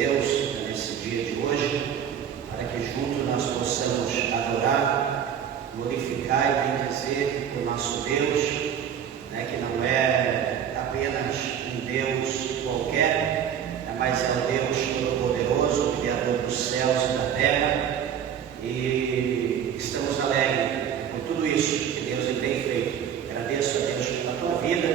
Deus nesse dia de hoje, para que juntos nós possamos adorar, glorificar e bendizer o nosso Deus, que não é apenas um Deus qualquer, mas é o Deus Todo-Poderoso, Criador dos céus e da terra, e estamos alegres por tudo isso que Deus tem feito. Agradeço a Deus pela tua vida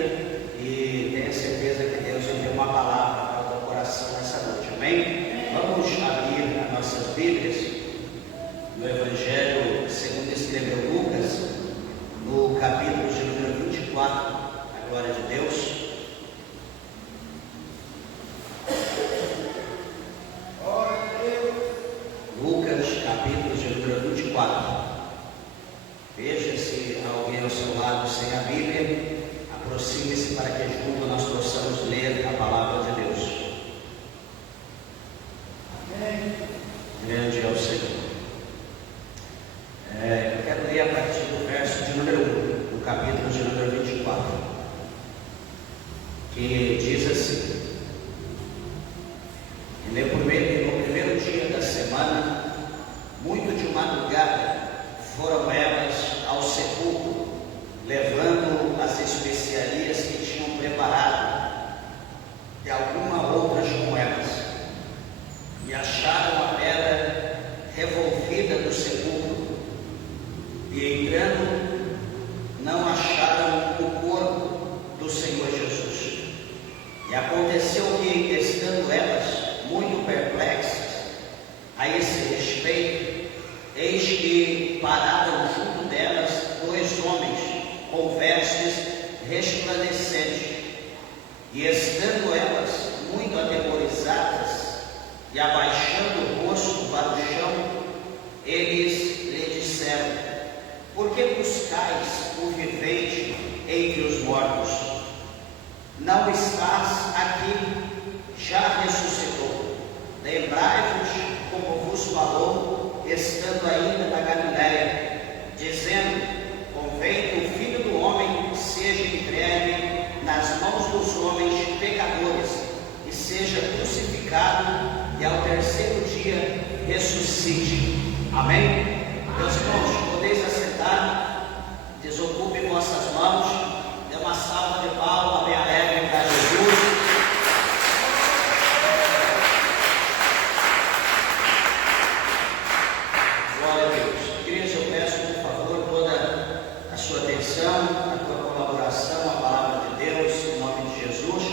e tenho certeza que Deus enviou uma palavra para o teu coração nessa noite, amém? Vamos abrir as nossas Bíblias no Evangelho segundo escreveu Lucas, no capítulo de número 24, a glória de Deus. Lucas, capítulo de número 24. Veja se alguém ao seu lado sem a Bíblia, aproxime-se para que juntos nós possamos ler a palavra de Deus. Amém. Grande é o Senhor. Eu quero ler a partir do verso de número 1, do capítulo de número 24, que diz assim: e no primeiro dia da semana, muito de madrugada, foram elas ao sepulcro, levando as especiarias que tinham preparado, e algumas outras com elas, e acharam a pedra revolvida do sepulcro, e entrando, não acharam o corpo do Senhor Jesus. E aconteceu que, estando elas muito perplexas a esse respeito, eis que pararam junto delas 2 homens com vestes resplandecentes, e estando elas muito atemorizadas e abaixando o rosto para o chão, eles lhe disseram: por que buscais o vivente entre os mortos? Não estás aqui, já ressuscitou. Lembrai-vos como vos falou, estando ainda na Galiléia, dizendo: convém que o Filho do Homem seja entregue nas mãos dos homens pecadores, e seja crucificado, e ao terceiro dia ressuscite. Amém? Meus irmãos, podeis assentar, desocupem vossas mãos, dê uma salva de palmas bem alegre para Jesus. Glória a Deus. Igreja, eu peço por favor toda a sua atenção, a tua colaboração, a palavra de Deus, em nome de Jesus.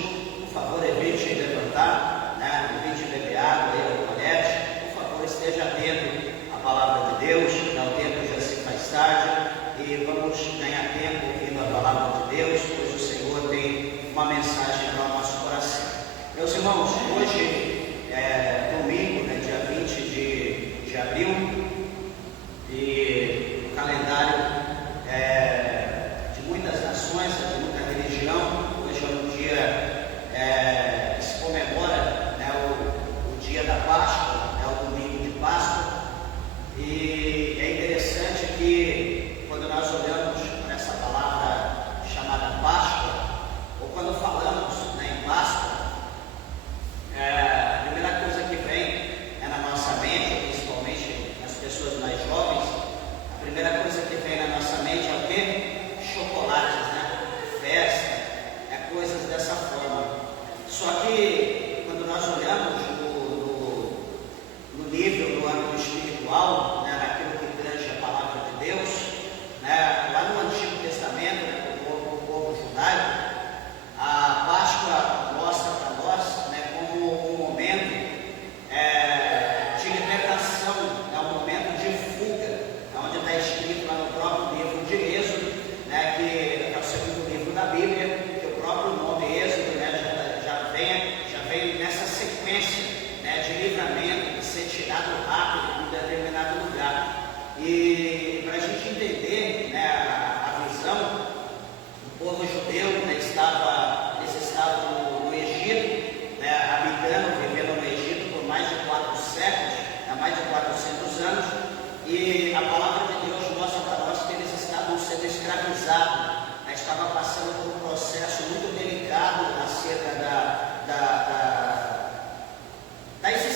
Por favor, evite levantar, evite beber água, ir ao toalete. Por favor, esteja atento à palavra de Deus. O tempo já se faz tarde e vamos ganhar tempo ouvindo a palavra de Deus, pois o Senhor tem uma mensagem para o nosso coração. Meus irmãos, hoje é domingo, dia 20 de abril, e o calendário de muitas nações, de muita religião, hoje é um dia que se comemora o dia da Páscoa, o domingo de Páscoa. E é interessante que quando nós olhamos para essa palavra chamada Páscoa, ou quando falamos em Páscoa, a primeira coisa que vem na nossa mente, principalmente nas pessoas mais jovens, a primeira coisa que vem na nossa mente é o quê? Chocolates, festa, coisas dessa forma. Só que quando nós olhamos no nível, no âmbito espiritual, naquilo que tange a palavra de Deus, lá no Antigo Testamento, o povo judaico, a Páscoa mostra para nós como um momento de libertação, um momento de fuga, onde está escrito lá no próprio livro de Êxodo, que é o segundo livro da Bíblia, que o próprio nome Êxodo já vem nessa sequência de livramento, de ser tirado rápido de um determinado lugar. E para a gente entender a visão, o povo judeu eles estavam no Egito, habitando, vivendo no Egito por mais de 4 séculos, mais de 400 anos, e a palavra de Deus mostra para nós que eles estavam sendo escravizados, estavam passando por um processo muito delicado acerca da existência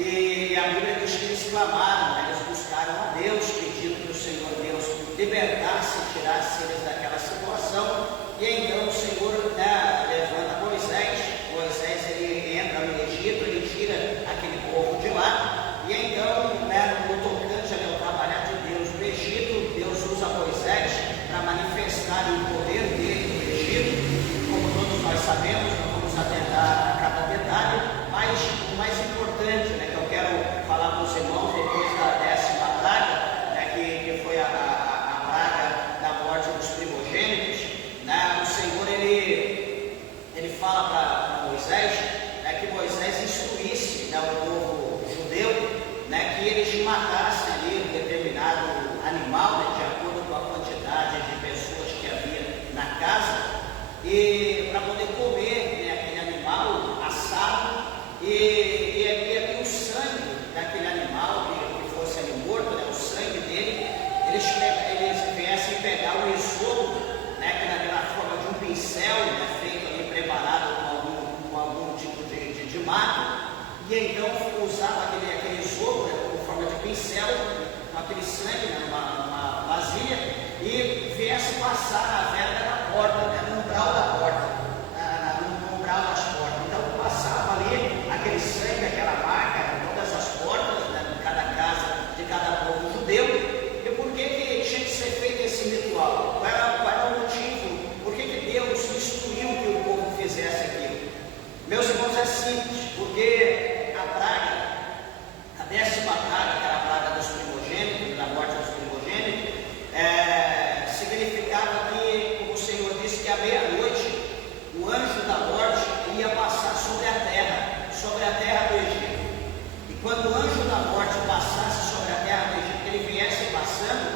E a Bíblia diz que eles clamaram, né? Eles buscaram a Deus, pedindo que o Senhor Deus libertasse, tirasse eles daquela situação. E então o Senhor, né, levanta Moisés. Moisés ele entra no Egito, ele tira aquele povo de lá. E então, né, no tocante ao trabalhar de Deus no Egito, Deus usa Moisés para manifestar o poder dele no Egito. Como todos nós sabemos, não vamos atentar a cada detalhe, mas o mais importante, né, que eu quero falar para os irmãos depois da 10ª praga, né, que foi a praga da morte dos primogênitos, né, o Senhor ele fala para Moisés, né, que Moisés instruísse, né, o povo judeu, né, que eles matassem ali um determinado animal, né, de acordo com a quantidade de pessoas que havia na casa, e para poder comer, né, aquele animal assado, e o sangue daquele animal que fosse ali morto, né, o sangue dele, eles viessem pegar o esopo, né, que era na forma de um pincel, né, feito ali, preparado com algum tipo de mato, e então usava aquele esopo, né, com forma de pincel, com aquele sangue, né, numa vasilha, e viesse passar na verga da porta, né, no umbral da porta, no umbral das portas. Então passava ali aquele sangue, aquela marca, em todas as portas, né, de cada casa, de cada povo judeu. E por que tinha que ser feito esse ritual? Qual era o motivo? Por que Deus instruiu que o povo fizesse aquilo? Meus irmãos, é simples, porque a praga, a 10ª praga, que era a praga dos primogênitos, da morte dos primogênitos, significava que, como o Senhor disse, que à meia-noite o anjo da morte ia passar sobre a terra do Egito. E quando o anjo da morte passasse sobre a terra do Egito, que ele viesse passando,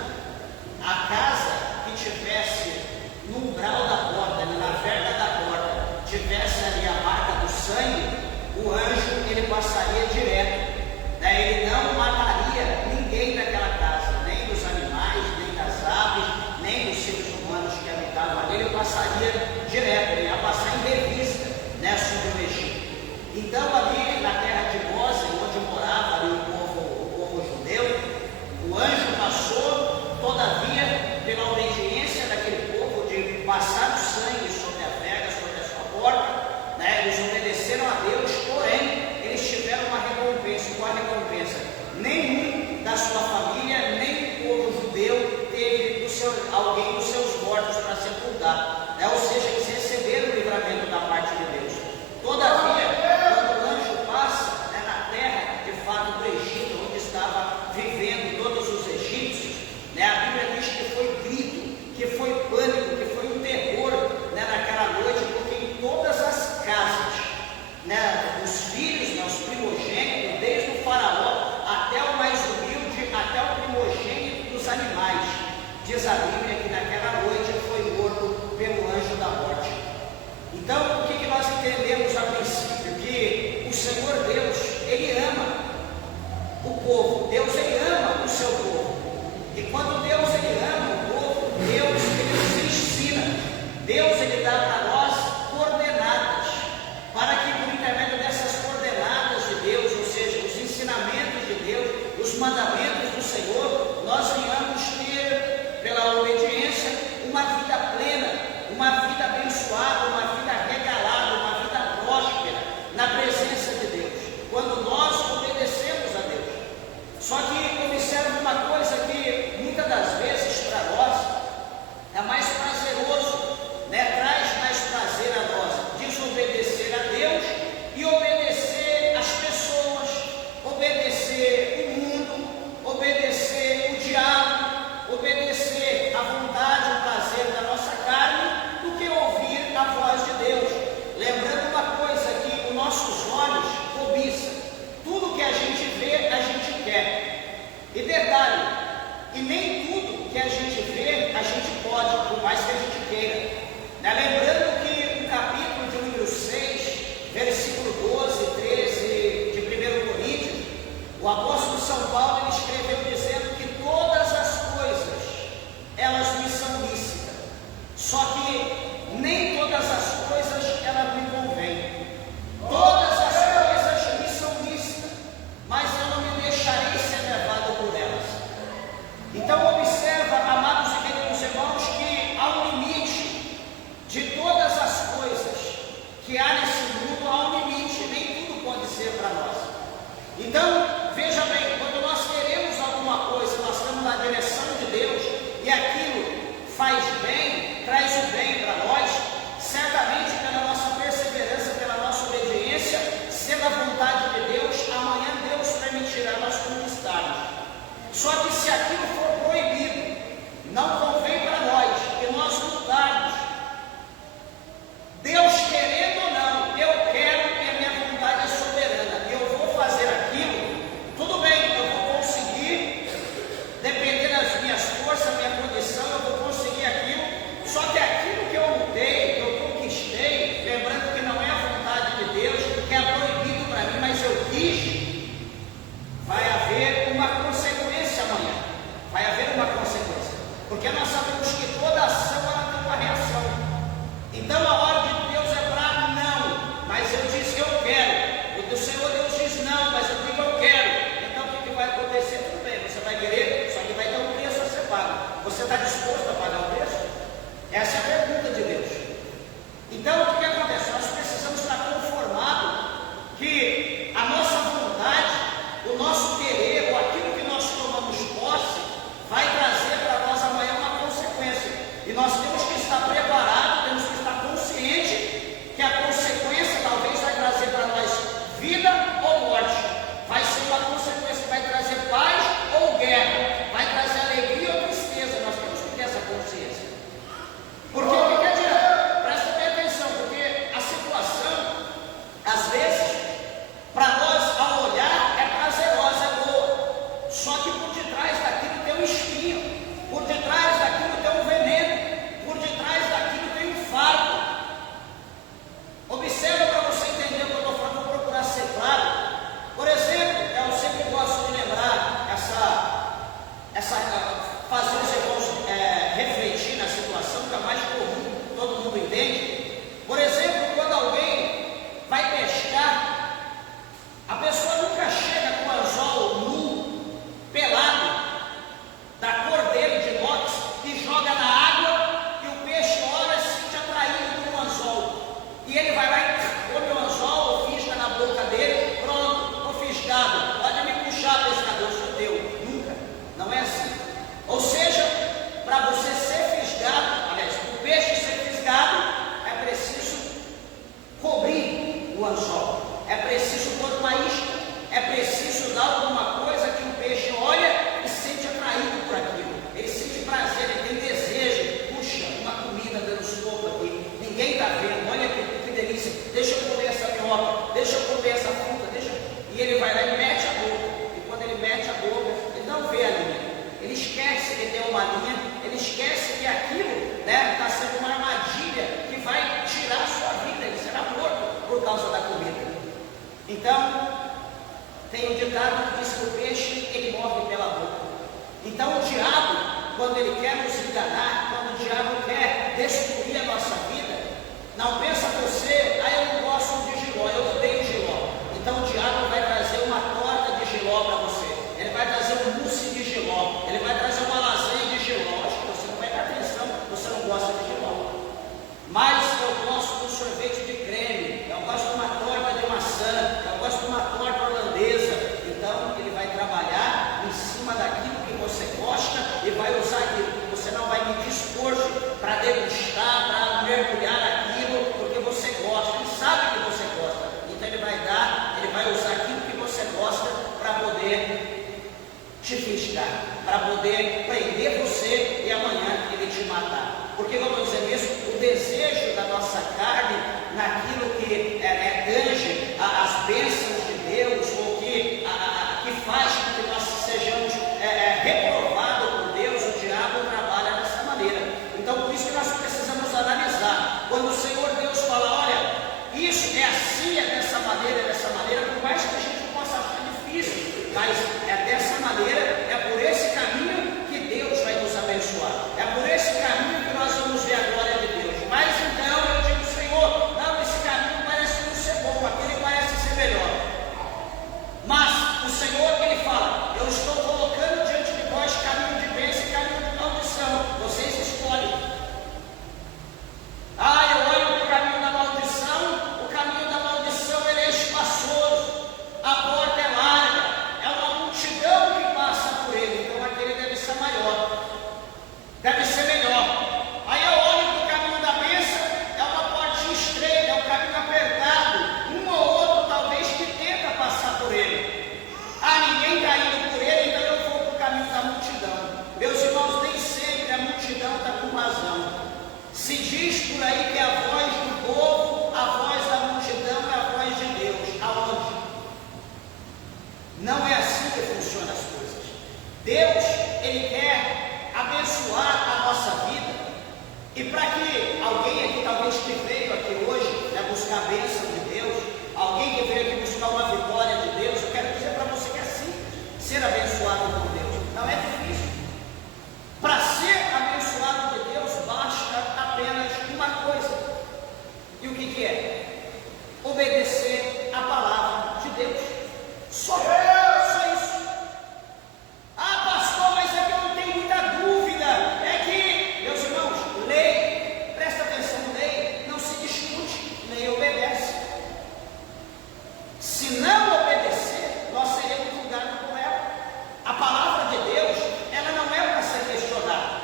a casa que tivesse no umbral da porta, na verga da porta, tivesse ali a marca do sangue, o anjo ele passaria direto. Ele não mataria ninguém daquela casa, nem dos animais, nem das aves, nem dos seres humanos que habitavam ali. Ele passaria direto, ele ia passar em revista, né, sobre o Egito. Então ali na terra de Gósen, onde morava ali o povo judeu, o anjo passou, todavia, pela obediência daquele povo de passar o sangue sobre a verga, sobre a sua porta, né, eles obedeceram a Deus, porém eles tiveram uma recompensa. Qual a recompensa? Nenhum da sua família, nem o povo judeu teve alguém dos seus mortos para sepultar, né? Ou seja, eles receberam o livramento da parte de Deus. Todavia, quando o anjo passa, né, na terra de fato do Egito, onde estava vivendo todos os egípcios, né, a Bíblia diz que foi grito, que foi pânico, que foi um terror, né, naquela noite, porque em todas as casas, né, os filhos, né, os primogênitos, desde o faraó até o mais humilde, até o primogênito dos animais, diz a Bíblia que naquela noite foi morto pelo anjo da morte. Então, o que nós entendemos a princípio? Que o Senhor Deus, Ele ama o povo, Deus Ele ama o seu povo, e quando Deus Ele ama o povo, Deus Ele nos ensina, Deus Ele dá para nós coordenadas, para que por intermédio dessas coordenadas de Deus, ou seja, os ensinamentos de Deus, os mandamentos do Senhor, nós venhamos ter, pela obediência, uma vida plena, uma vida abençoada, uma vida regalada, uma vida próspera na presença de Deus, quando nós obedecemos a Deus. Só que observe uma coisa que muitas das vezes para nós é mais prazeroso, né? Traz mais prazer a nós desobedecer a Deus e obedecer as pessoas, obedecer o mundo, obedecer o diabo, obedecer a vontade, o prazer da nossa carne, do que ouvir a voz de Deus. Lembrando uma coisa, que os nossos olhos cobiçam, tudo que a gente vê, a gente quer. E detalhe, e nem tudo que a gente vê, a gente pode, por mais que a gente queira, né? Lembrando que no capítulo de número 6, versículo 12, 13 de 1 Coríntios, o apóstolo São Paulo ele escreveu dizendo que todas as coisas, elas me são lícitas, só que nem todas as coisas elas me convêm. Todas Você está disposto a pagar o preço? Essa é a pergunta de Deus. Então, o que acontece? Nós precisamos estar conformados que a nossa vontade, o nosso querer, ou aquilo que nós tomamos posse, vai trazer para nós amanhã uma consequência. E nós temos que estar preparados, temos que estar conscientes que a consequência talvez vai trazer para nós vida ou morte. Vai ser uma consequência que vai trazer paz ou guerra, vai trazer alegria ou tristeza. Nós temos que ter essa consciência. Porque o que adianta? Presta bem atenção, porque a situação, às vezes, para nós, ao olhar, é prazerosa, é boa. Só que por detrás daquilo tem um espinho, por detrás daquilo tem um veneno, por detrás daquilo tem um fardo. Observa para você entender o que eu estou falando, vou procurar ser claro. Por exemplo, eu sempre gosto de lembrar fazer os irmãos refletir na situação que é mais comum, todo mundo entende. Por exemplo, quando alguém vai pescar, a pessoa nunca chega com o anzol nu, pelado, da cor dele de inox, e joga na água, e o peixe olha e se sente atraído por um anzol. E ele vai lá e come o anzol, ou fisga na boca dele, pronto, estou fisgado, pode me puxar, pescador, sou teu. Nunca, não é assim. Ou seja, para você ser fisgado, aliás, o peixe ser fisgado, é preciso cobrir o anzol, é preciso pôr uma isca, é preciso dar alguma coisa que o peixe olha e se sente atraído por aquilo, ele sente prazer, ele tem desejo, puxa, uma comida dando sopa aqui, ninguém está vendo, olha que delícia, deixa eu comer essa minhoca, deixa eu comer essa fruta, e ele vai lá e mete a boca, e quando ele mete a boca, ele não vê a linha, ele esquece que tem uma linha, ele esquece que aquilo está sendo uma armadilha que vai tirar a sua vida, ele será morto por causa da comida. Então, tem um ditado que diz que o peixe ele morre pela boca. Então o diabo, quando ele quer nos enganar, quando o diabo quer destruir a nossa vida, não pensa você, eu não gosto de jiló, eu odeio jiló. Então o diabo vai trazer uma torta de jiló para você, ele vai trazer um mousse de jiló, ele vai trazer uma lasanha de jiló. Acho que você não vai dar atenção, você não gosta de jiló. Mas eu gosto do sorvete de creme, eu gosto de uma torta de maçã, eu gosto de uma torta holandesa. Então ele vai trabalhar em cima daquilo que você gosta e vai usar aquilo que você não vai medir esforço para degustar, para mergulhar naquilo, porque você gosta, ele sabe que você gosta. Então ele vai usar aquilo que você gosta para poder te fisgar, para poder prender você e amanhã ele te matar. Por que eu estou dizendo isso? O desejo da nossa carne naquilo que tange as bênçãos de Deus, ou que faz com que nós sejamos reprovados por Deus, o diabo trabalha dessa maneira. Então por isso que nós precisamos analisar. Quando o Senhor Deus fala, olha, isso é assim, é dessa maneira, por mais que a gente possa achar difícil, mas é dessa maneira, é por esse caminho que Deus vai nos abençoar, é por esse caminho que nós vamos ver a glória de Deus. Mas então eu digo, Senhor, não, esse caminho parece não ser bom, aquele parece ser melhor. Mas o Senhor, ele fala, eu estou colocando diante de vós caminho de bênção e caminho de maldição, vocês escolhem. Eu olho para o caminho da maldição, o caminho da maldição ele é espaçoso, a porta é larga, é uma multidão Se não obedecer, nós seremos julgados por ela. A palavra de Deus, ela não é para ser questionada.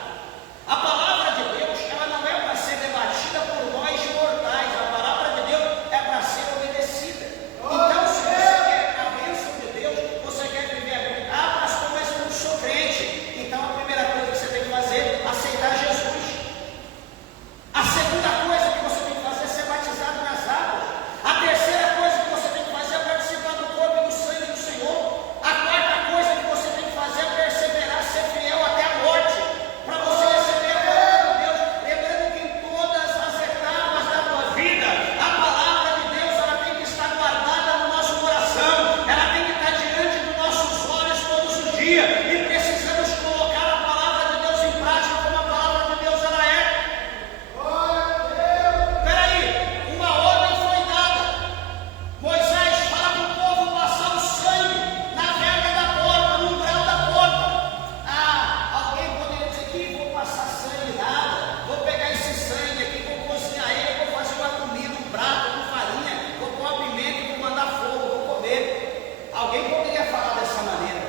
A palavra de Deus, ela não é para ser debatida por nós mortais. A palavra de Deus é para ser obedecida. Então, se você quer a bênção de Deus, você quer viver a vida. Ah, pastor, mas eu não sou crente. Então, a primeira coisa que você tem que fazer é aceitar Jesus. A segunda coisa que você tem que fazer é ser batizado nas águas. A terceira coisa que você tem que fazer é participar do corpo e do sangue do Senhor. A quarta coisa que você tem que fazer é perseverar, ser fiel até a morte, para você receber a palavra de Deus. Lembrando que em todas as etapas da tua vida, a palavra de Deus, ela tem que estar guardada no nosso coração, ela tem que estar diante dos nossos olhos todos os dias, e precisamos colocar a palavra de Deus em prática como a palavra de Deus ela é. Peraí, uma ordem foi dada. Moisés fala para o povo passar o sangue na verga da porta, no umbral da porta. Ah, alguém poderia dizer que vou passar sangue, nada. Vou pegar esse sangue aqui, vou cozinhar ele, vou fazer uma comida, um prato com farinha, vou pôr uma pimenta e vou mandar fogo, vou comer. Alguém poderia falar dessa maneira.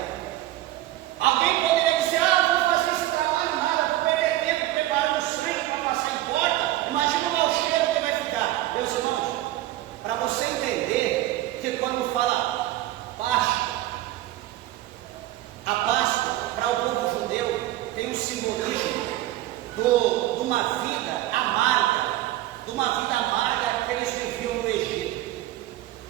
Alguém poderia dizer, vou fazer esse trabalho, nada, vou perder tempo preparando sangue para passar em porta. Imagina o mau cheiro que vai ficar. Meus irmãos, para você entender que quando fala Páscoa, a Páscoa para o povo judeu tem um simbolismo de uma vida amarga que eles viviam no Egito.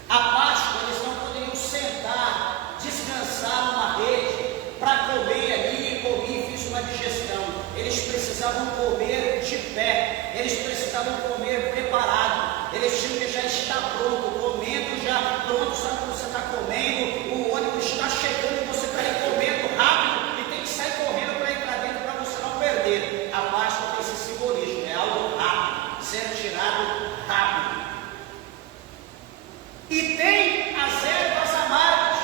A Páscoa, eles não poderiam sentar, descansar numa rede para comer ali, comer, fiz uma digestão. Eles precisavam comer de pé, eles precisavam comer preparado, eles tinham que já estar pronto, comendo já pronto. Sabe quando você está comendo, o ônibus está chegando, você está aí comendo rápido e tem que sair correndo para ir para dentro para você não perder. A Páscoa tem esse simbolismo, é algo rápido, ser tirado rápido. E tem as ervas amargas,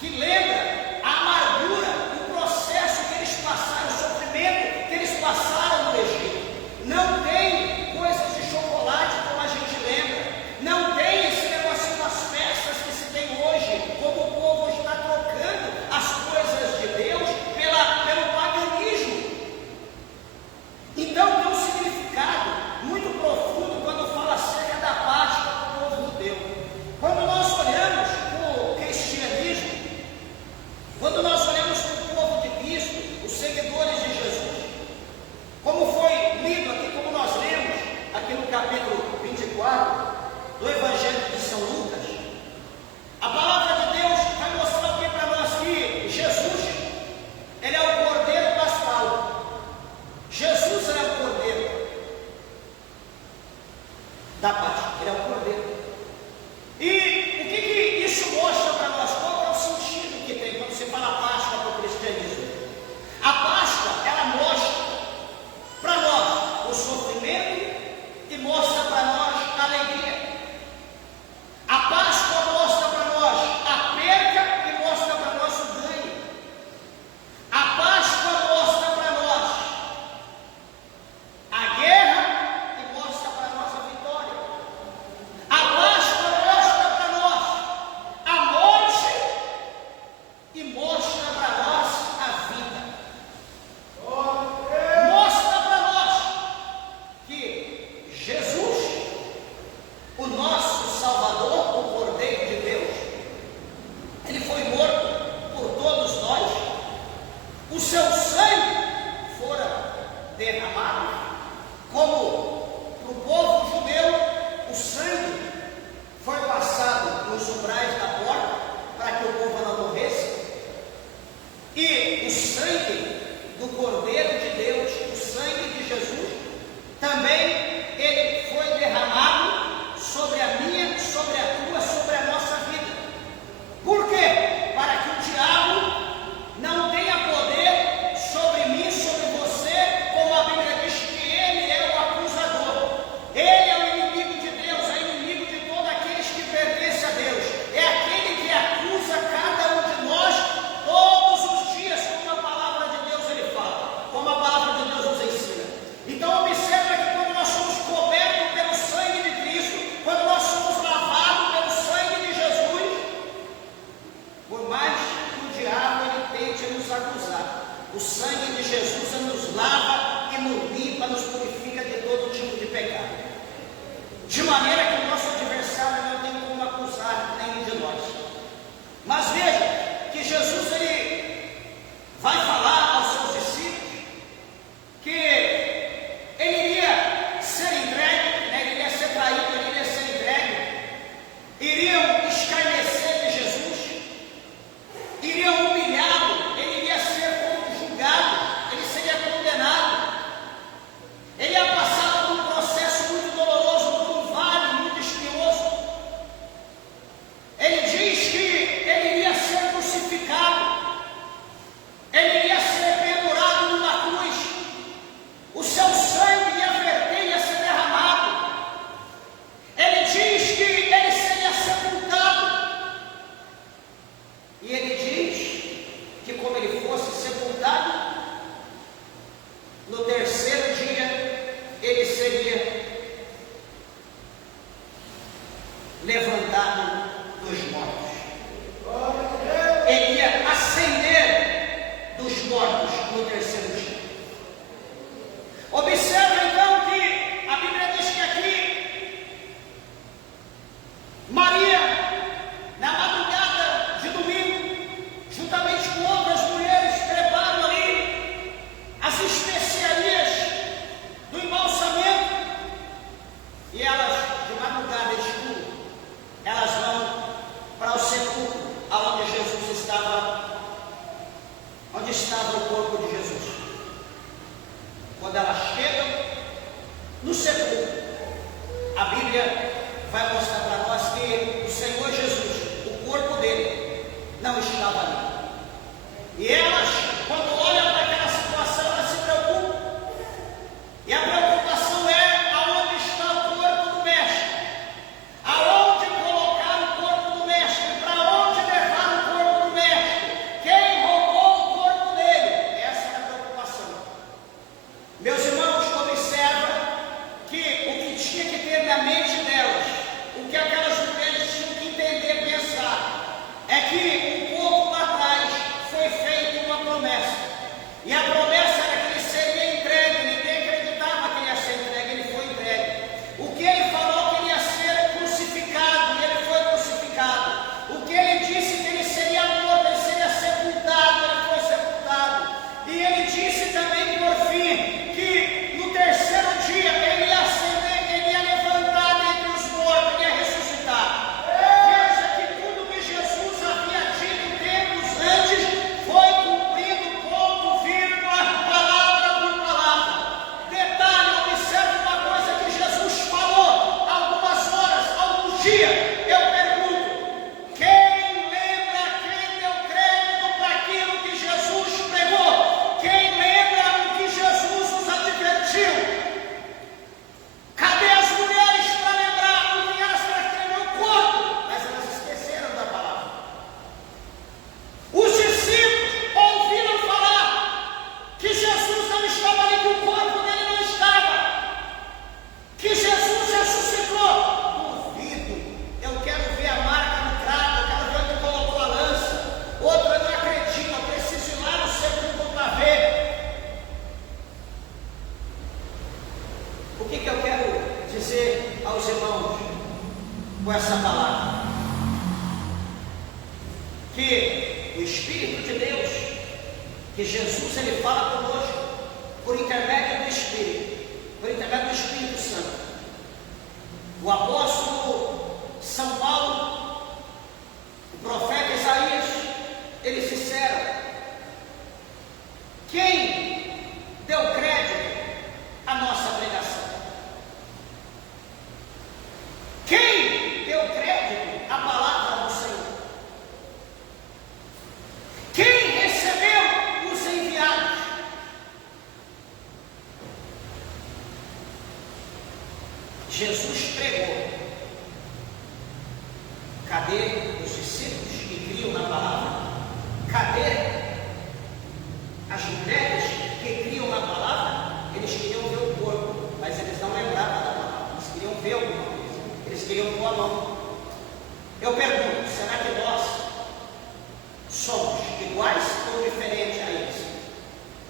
que lembra a amargura, o processo que eles passaram, o sofrimento que eles passaram no Egito. Não tem coisas de chocolate como a gente lembra. Não tem esse negócio das festas que se tem hoje, como o povo está trocando as coisas de Deus pelo paganismo. Então tem um significado muito profundo quando fala acerca da Páscoa do povo judeu. Quando ressuscitado dos mortos. Ele ia ascender dos mortos no terceiro dia. Observe então que a Bíblia diz que aqui Maria, na madrugada de domingo, juntamente com outras mulheres, preparam ali as especiarias do embalsamento, e elas, de madrugada escura, elas vão para o sepulcro, aonde Jesus estava, onde estava o corpo de Jesus. Quando elas chegam no sepulcro, a Bíblia vai mostrar para nós que o Senhor Jesus, o corpo dele, não estava ali. E elas, quando olham para aquela situação, elas se preocupam. E a preocupação é aonde está o corpo do Mestre, aonde colocar o corpo do Mestre, para onde levar o corpo do Mestre, quem roubou o corpo dele. Essa é a preocupação. Meus irmãos, observa que o que tinha que ter na mente delas, o que aquelas mulheres tinham que entender, pensar, é que um pouco lá atrás foi feita uma promessa. E a promessa era que ele seria entregue. Ninguém acreditava que ele ia ser entregue, ele foi entregue. O que ele falou que ele ia ser crucificado, e ele foi crucificado. O que ele disse que ele seria morto, ele seria sepultado, ele foi sepultado. E ele disse também, por fim, que no terceiro dia ele ia ascender, ele ia levantar dentre os mortos, ele ia ressuscitar. Veja que tudo que Jesus havia dito tempos antes foi cumprido, ponto, vírgula, palavra por palavra. Detalhe, observe uma coisa que Jesus falou algumas horas, alguns dias. Eu pergunto, quem lembra, quem deu crédito para aquilo que Jesus pregou? Quem lembra o que Jesus nos advertiu? Cadê as mulheres para lembrar o que elas queriam o corpo? Mas elas esqueceram da palavra. Os discípulos ouviram falar que Jesus não estava ali, que o corpo dele não estava, que Jesus ressuscitou. Duvido. Eu quero ver a marca no cravo, eu quero ver onde colocou a lança. Outro, eu não acredito, eu preciso ir lá no sepulcro para ver. O que eu quero dizer aos irmãos com essa palavra? Que o Espírito de Deus, que Jesus, ele fala conosco por intermédio do Espírito, por intermédio do Espírito Santo. O apóstolo São Paulo, o profeta Isaías, eles disseram: quem deu crédito à nossa pregação? Quem deu crédito à palavra do Senhor? Quem recebeu os enviados? Jesus pregou. Cadê os discípulos que criam na palavra? Cadê as mulheres que criam na palavra? Eles queriam ver o corpo, mas eles não lembravam da palavra. Eles queriam ver alguma coisa. Eles queriam pôr a mão. Eu pergunto, será que nós somos iguais ou diferentes a eles?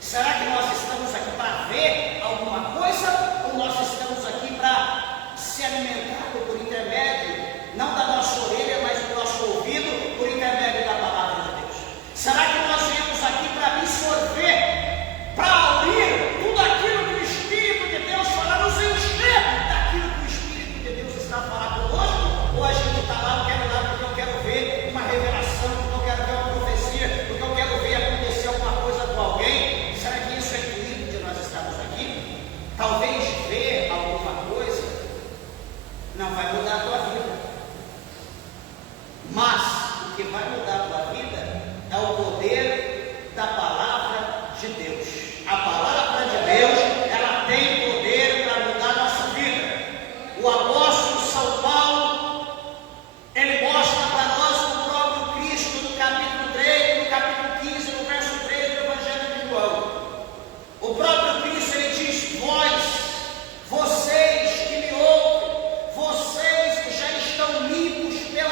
Será que nós estamos aqui para ver alguma coisa, ou nós estamos aqui para ser alimentados por intermédio, não da nossa orelha, mas do nosso ouvido, por intermédio da palavra de Deus? Será que nós viemos aqui para absorver, para ouvir tudo aquilo que o Espírito de Deus fala, nos encher daquilo que o Espírito de Deus está falando conosco? Ou a gente está lá, eu quero ir lá porque eu quero ver uma revelação, porque eu quero ver uma profecia, porque eu quero ver acontecer alguma coisa com alguém? Será que isso é intuito de nós estarmos aqui? Talvez ver alguma coisa não vai mudar a tua vida, mas o que vai mudar a tua vida é o poder da palavra de Deus. A palavra de Deus, ela tem poder para mudar a nossa vida. O apóstolo São Paulo, ele mostra para nós o próprio Cristo no capítulo 3, no capítulo 15, no verso 3 do Evangelho de João. O próprio Cristo, ele diz: vocês que me ouvem, vocês que já estão limpos pela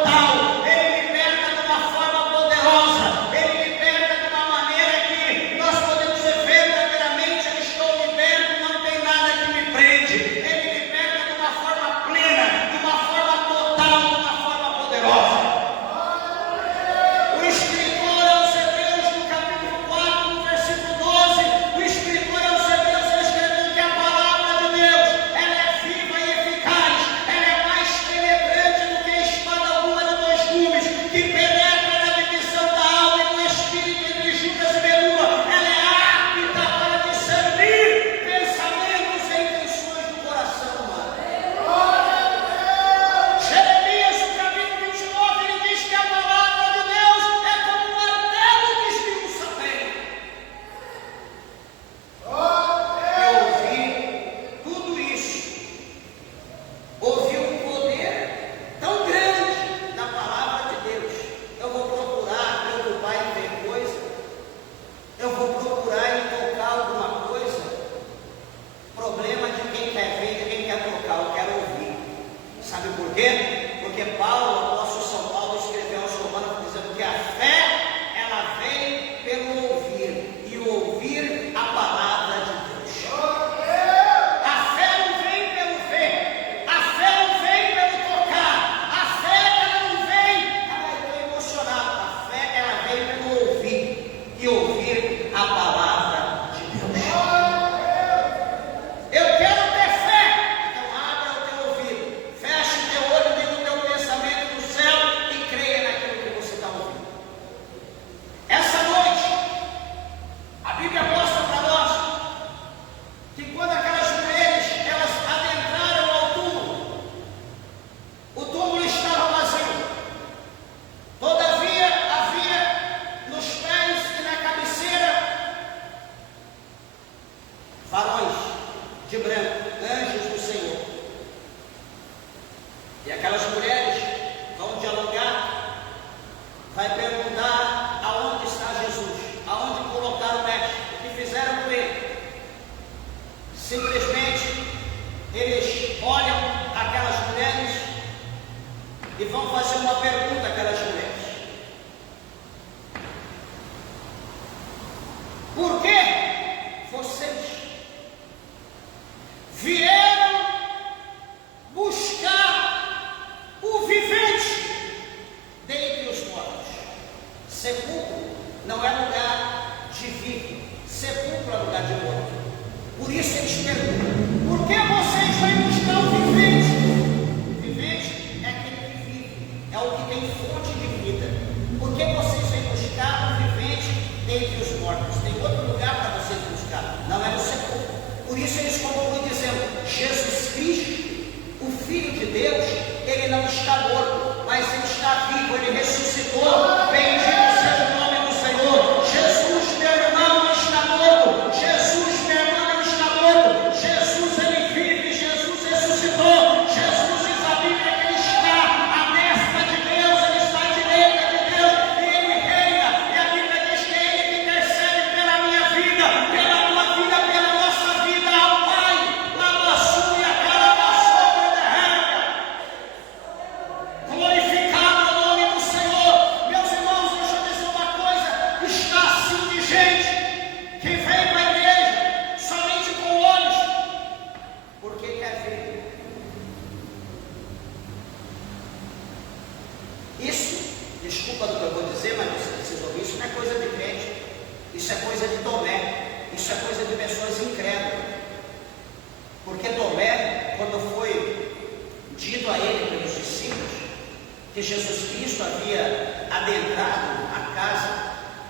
total, Ele liberta de uma forma poderosa, Ele liberta de uma maneira que nós podemos dizer verdadeiramente: eu estou liberto, não tem nada que me prende. Ele liberta de uma forma plena, de uma forma total, de uma forma poderosa. O escritor aos Hebreus, no capítulo 4, no versículo 12, o escritor aos Hebreus, ele escreveu que a palavra de Deus, ela é viva e eficaz, ela é mais penetrante do que a espada alguma de dois gumes, que penetra na divisão da alma e do espírito, entre juntas e medula. Ela é apta para discernir pensamentos e intenções do coração humano. Jeremias, no capítulo 29, ele diz que a palavra de Deus é como um martelo que esmiuça a terra. Eu ouvi tudo isso, ouvi um poder tão grande na palavra de Deus. Eu vou procurar me ocupar em ver coisa, eu vou procurar em tocar alguma coisa. Problema de quem quer ver, de quem quer tocar, eu quero ouvir. Sabe por quê? Porque Paulo, o apóstolo São Paulo, escreveu aos Romanos dizendo que a fé, ela vem pelo ouvir, e ouvir a palavra de Deus. A fé não vem pelo ver, a fé não vem pelo tocar, a fé ela não vem, eu estou emocionado, a fé ela vem pelo ouvir, e ouvir a palavra de Deus. Eu quero ter fé, então abra o teu ouvido, feche o teu olho, liga o teu pensamento no céu e creia naquilo que você está ouvindo. Essa noite, a Bíblia mostra para nós que quando aquelas mulheres, elas adentraram ao túmulo, o túmulo estava vazio. Todavia, havia nos pés e na cabeceira varões de branco, anjos do Senhor. E aquelas mulheres vão dialogar, vai perguntar aonde está Jesus, aonde colocaram o mestre, o que fizeram com ele. Simplesmente eles olham aquelas mulheres e vão fazer uma pergunta àquelas mulheres: por que vocês vieram buscar o vivente dentre os mortos? Sepulcro não é lugar de vivo, sepulcro é lugar de morto. Por isso eles perguntam: por que vocês vêm buscar o vivente? O vivente é aquele que vive, é o que tem fonte de vida. Por que vocês vêm buscar o vivente dentre os mortos? Tem outro lugar para vocês buscar, não é no sepulcro. Por isso eles concluem dizendo: Jesus Cristo, o Filho de Deus, ele não está morto, mas ele está vivo, ele ressuscitou. Bendito seja o nome do Senhor. Jesus, meu irmão, não está morto. Jesus, minha irmã, não está morto. Jesus, ele vive. Jesus ressuscitou. Jesus, diz a Bíblia que ele está à destra de Deus, ele está à direita de Deus e ele reina. E a Bíblia diz que é ele que intercede pela minha vida, pela tua vida, pela nossa vida ao Pai. Lamaçu e a carabaçou de derrega. Glorificado o nome do Senhor. Meus irmãos, deixa eu dizer uma coisa: está assim de gente que vem para a igreja somente com olhos, porque quer ver. Isso, desculpa do que eu vou dizer, mas você precisa ouvir, isso não é coisa de crente, isso é coisa de Tomé, isso é coisa de pessoas incrédulas. Porque Tomé, quando foi dito a ele pelos discípulos que Jesus Cristo havia adentrado a casa,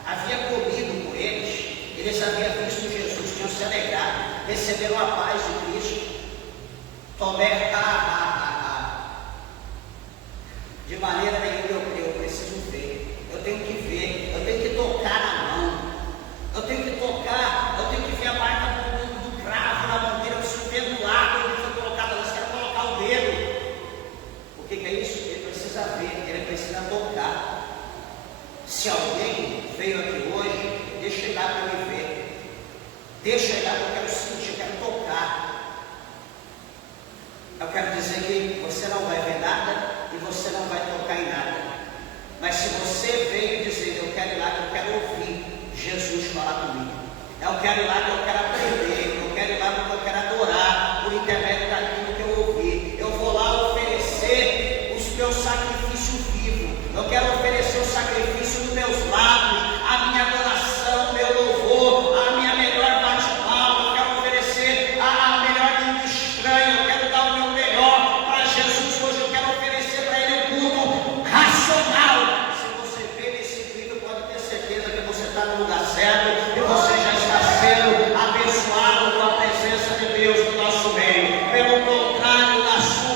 havia comido com eles, eles haviam visto Jesus, tinham se alegrado, receberam a paz de Cristo. Tomé, de maneira nenhuma eu preciso ver, eu tenho que ver, eu tenho que tocar na mão, eu tenho que tocar, eu tenho que ver a marca do cravo na bandeira, eu preciso ver do lado onde foi colocado, elas querem colocar o dedo. O que é isso? Ele precisa ver, ele precisa tocar. Se alguém veio aqui hoje, deixa ele lá para me ver, deixa ele lá que eu quero sentir, eu quero tocar. Eu quero dizer que você não vai ver nada e você não vai tocar em nada. quero ir lá porque eu quero aprender, eu quero ir lá porque eu quero adorar, por intermédio daquilo que eu ouvi. Eu vou lá oferecer os meus sacrifícios vivos, eu quero oferecer o sacrifício dos meus lábios, a minha adoração, o meu louvor, a minha melhor bate-palma, eu quero oferecer a melhor língua estranha, eu quero dar o meu melhor para Jesus. Hoje eu quero oferecer para Ele um culto racional. Se você vê nesse vídeo, pode ter certeza que você está no lugar certo e você já está sendo abençoado com a presença de Deus no nosso meio. Pelo contrário, na sua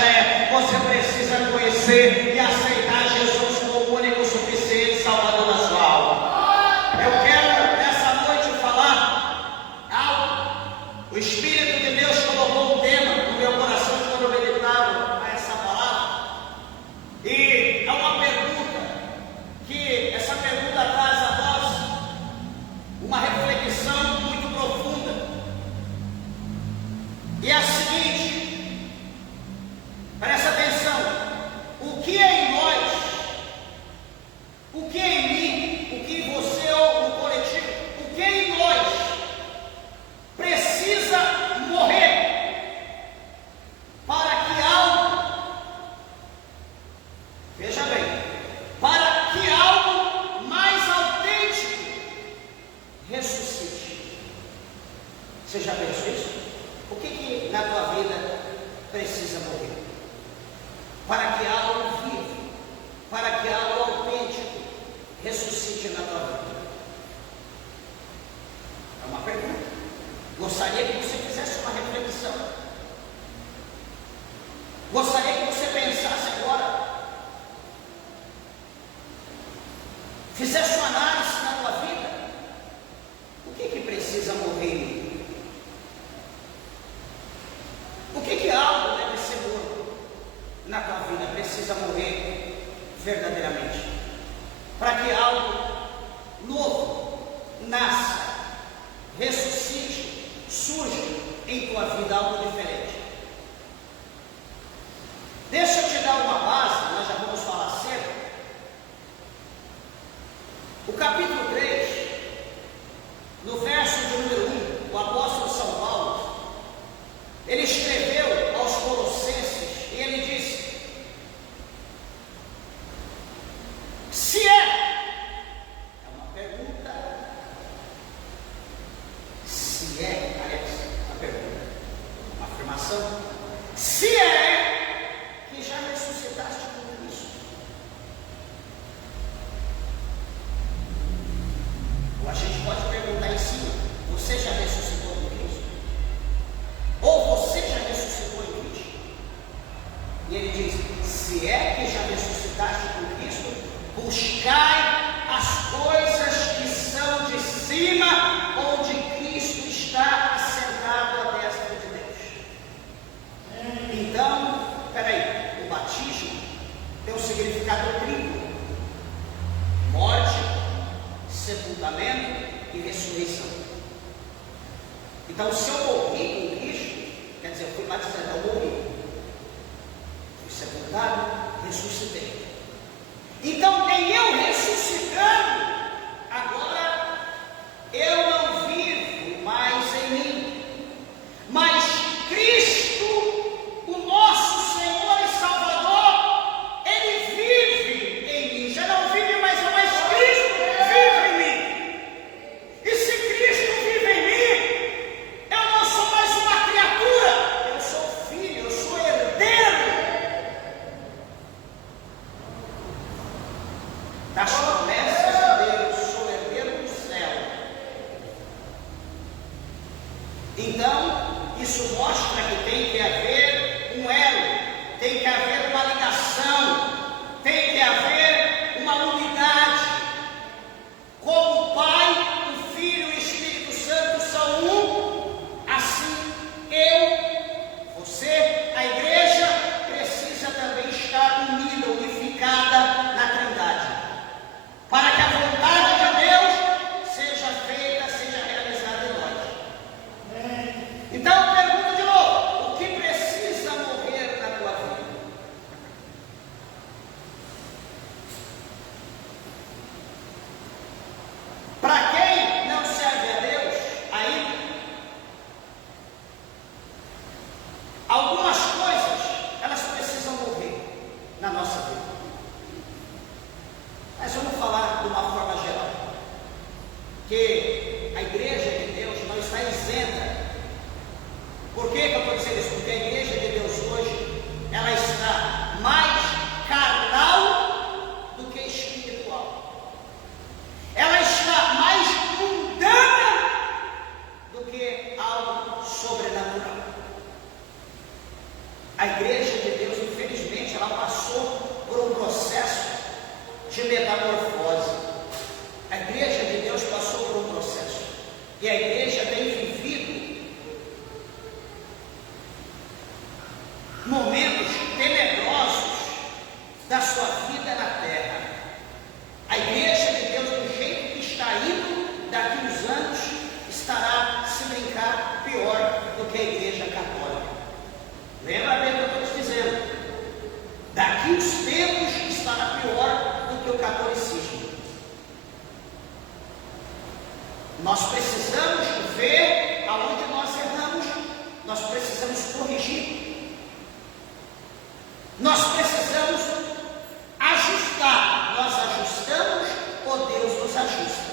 fé, você precisa conhecer e aceitar Jesus como o único, suficiente Salvador da sua alma. Eu quero nessa noite falar algo. O Espírito de Deus colocou um tema no meu coração quando eu meditava essa palavra. E é uma pergunta que essa pergunta traz a nós uma reflexão muito profunda. E é a seguinte: presta atenção. O que é em nós, o que é em mim, o que em você ou no coletivo, o que é em nós precisa morrer para que algo, veja bem, para que algo mais autêntico ressuscite. Você já pensou isso? O que na tua vida precisa morrer para que algo vivo, para que algo autêntico ressuscite na tua vida? É uma pergunta. Gostaria que você fizesse uma reflexão. Gostaria que você pensasse agora, fizesse uma análise na tua vida. O que precisa morrer em mim? O que algo deve ser morto na tua vida, precisa morrer verdadeiramente, para que algo novo nasça, ressuscite, surja em tua vida algo diferente? Deixa eu te dar uma base, nós já vamos falar cedo. O capítulo 3, no verso de número 1, o apóstolo São Paulo, ele escreveu aos Colossenses e ele disse: se é uma pergunta, se é, parece uma pergunta, uma afirmação, se é que já ressuscitaste com Cristo. Ou a gente pode perguntar em cima: você já ressuscitou com Cristo? Ou você já ressuscitou em Cristo? E ele diz: se é que já ressuscitaste com Cristo, buscai as coisas que são de cima, onde Cristo está assentado à destra de Deus. Então, peraí, o batismo tem um significado triplo: morte, sepultamento e ressurreição. Então, se eu morri com Cristo, quer dizer, eu fui batizado, eu morri, fui sepultado, ressuscitei. Então, em eu ressuscitando, agora eu não vivo mais em mim, mas Cristo, o nosso Senhor e Salvador, Ele vive em mim. Já não vive mais eu, mas Cristo vive em mim. E se Cristo vive em mim, eu não sou mais uma criatura, eu sou filho, eu sou herdeiro. nossa vida. Mas vamos falar de uma forma geral, que a igreja de Deus não está isenta. Por que eu estou dizendo isso? Porque a igreja de Deus hoje, ela está mais carnal do que espiritual. Ela está mais mundana do que algo sobrenatural. A igreja de Deus, infelizmente, ela passou por um processo de metamorfose. A igreja de Deus passou por um processo. E a igreja tem vivido momentos tenebrosos da sua vida na terra. A igreja de Deus, do jeito que está indo, daqui uns anos, estará, se brincar, pior do que a igreja católica. Lembra bem o que eu estou te dizendo? Daqui uns tempos estará pior do que o catolicismo. Nós precisamos ver aonde nós erramos, nós precisamos corrigir. Nós precisamos ajustar. Nós ajustamos ou Deus nos ajusta?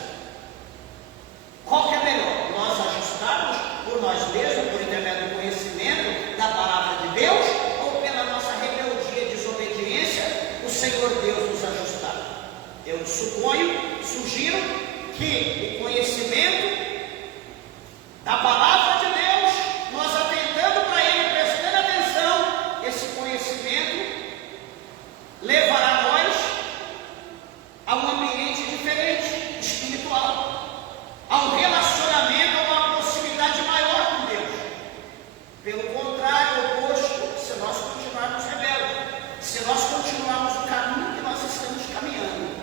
Qual que é melhor? Nós ajustarmos por nós mesmos, por intermédio do conhecimento da palavra de Deus, ou pela nossa rebeldia e desobediência, o Senhor Deus nos ajustar? Eu sugiro que o conhecimento da palavra de Deus, nós atentando para Ele, prestando atenção, esse conhecimento levará nós a um ambiente diferente, espiritual, a um relacionamento, a uma proximidade maior com Deus. Pelo contrário, oposto, se nós continuarmos rebeldes, se nós continuarmos o caminho que nós estamos caminhando,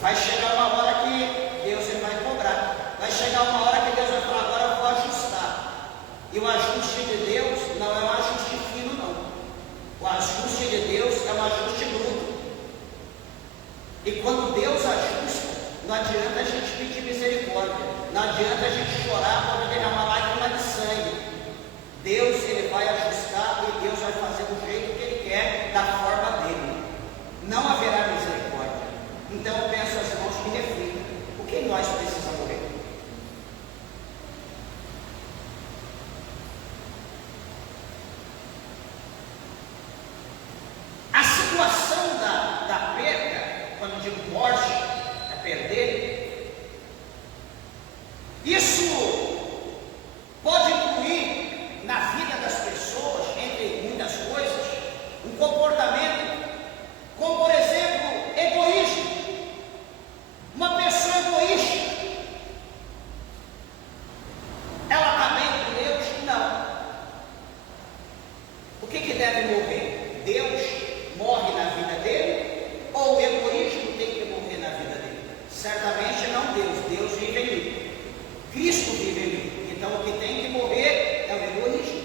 vai chegar uma hora que Deus ele vai cobrar. Vai chegar uma hora que Deus vai falar, agora eu vou ajustar. E o ajuste de Deus não é um ajuste fino, não. O ajuste de Deus é um ajuste bruto. E quando Deus ajusta, não adianta a gente pedir misericórdia. Não adianta a gente chorar quando derramar lágrima de sangue. Deus ele vai ajustar e Deus vai fazer do jeito que Ele quer, da forma dele. Não haverá misericórdia. Então eu peço aos irmãos que reflitam. O que nós precisamos ver? A situação da perda, quando digo morte, é perder, isso pode incluir na vida das pessoas, entre muitas coisas, um comportamento como, por exemplo, egoísmo. Uma pessoa egoísta, ela está bem com Deus? Não. O que deve morrer? Deus morre na vida dele? Ou o egoísmo tem que morrer na vida dele? Certamente não Deus. Deus vive em mim. Cristo vive em mim. Então o que tem que morrer é o egoísmo.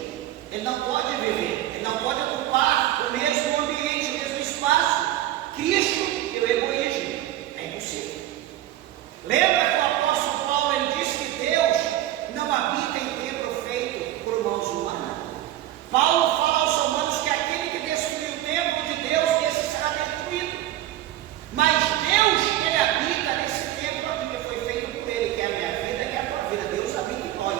Ele não pode viver, ele não pode ocupar o mesmo ambiente, o mesmo espaço. Cristo e o egoísmo. É impossível. Lembra que o apóstolo Paulo ele disse que Deus não habita em templo feito por mãos humanas? Paulo fala aos romanos que aquele que destruiu o templo de Deus, esse será destruído. Mas Deus, ele habita nesse templo aqui que foi feito por Ele, que é a minha vida, que é a tua vida. Deus habita em nós.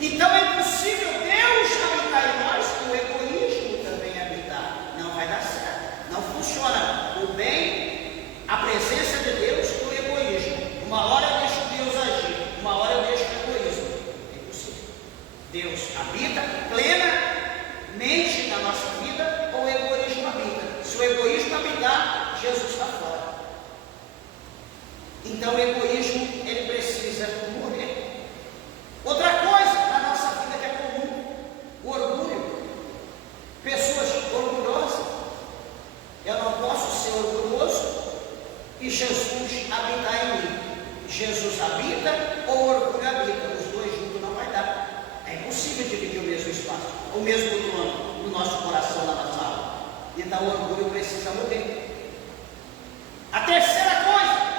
Então é impossível Deus habitar em nós e o egoísmo também habitar. Não vai dar certo. Não funciona. O bem, a presença de Deus e o egoísmo. Uma hora eu deixo Deus agir, uma hora eu deixo o egoísmo. É impossível. Deus habita plenamente na nossa vida ou o egoísmo habita? Se o egoísmo habitar, Jesus está fora. Então o egoísmo ele precisa morrer. Outra coisa na nossa vida que é comum, o orgulho. Pessoas orgulhosas. Eu não posso ser orgulhoso e Jesus habitar em mim. Jesus habita ou o orgulho habita? Os dois juntos não vai dar. É impossível dividir o mesmo espaço, o mesmo trono no nosso coração, na nossa alma. Então o orgulho precisa morrer. A terceira coisa,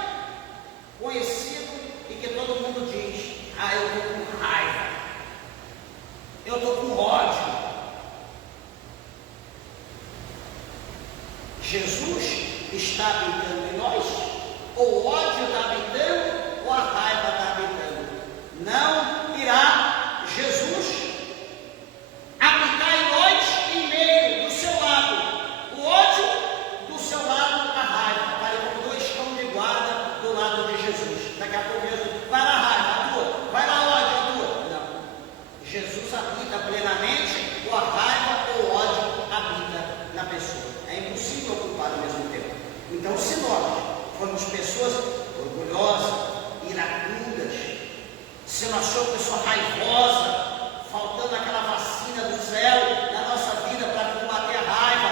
conhecido e que todo mundo diz: eu estou com raiva, eu estou com ódio. Jesus está habitando em nós? Ou o ódio está habitando, ou a raiva está habitando? Não irá Jesus habitar em nós, em meio do seu lado o ódio, do seu lado a raiva. Vai como dois cães de guarda do lado de Jesus. Daqui a pouco Jesus vai na raiva, a tua, vai na ódio, a tua. Não. Jesus habita plenamente, ou a raiva ou o ódio habita na pessoa. É impossível ocupar ao mesmo tempo. Então, se nós formos pessoas orgulhosas, iracundas, se nós somos pessoa raivosa, faltando aquela vacina do céu na nossa vida para combater a raiva,